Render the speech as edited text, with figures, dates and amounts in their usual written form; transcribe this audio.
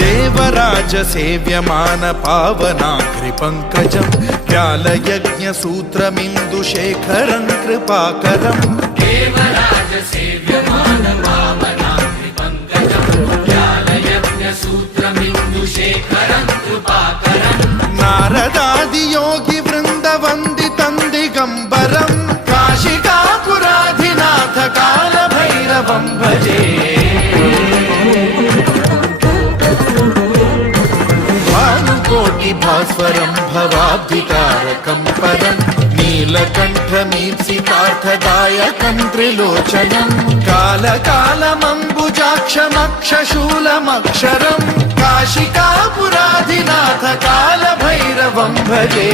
देवराज सेव्यमान पावनाग्रि पंकजं व्यालयज्ञ सूत्रमिन्दुशेखरं कृपाकरं देवराज सेव्यमान पावनाग्रि पंकजं व्यालयज्ञ सूत्रमिन्दुशेखरं कृपाकरं नारदादि योगी वृंद वंदितं दिगंबरं काशिकापुराधिनाथ काल भैरवं भजे भानुकोटि भास्वरं भवाब्धितारकं परं नीलकण्ठमीप्सितार्थदायकं त्रिलोचनं कालकालमम्बुजाक्षमक्षशूलमक्षरं काशिकापुराधिनाथ काल भैरवं भजे।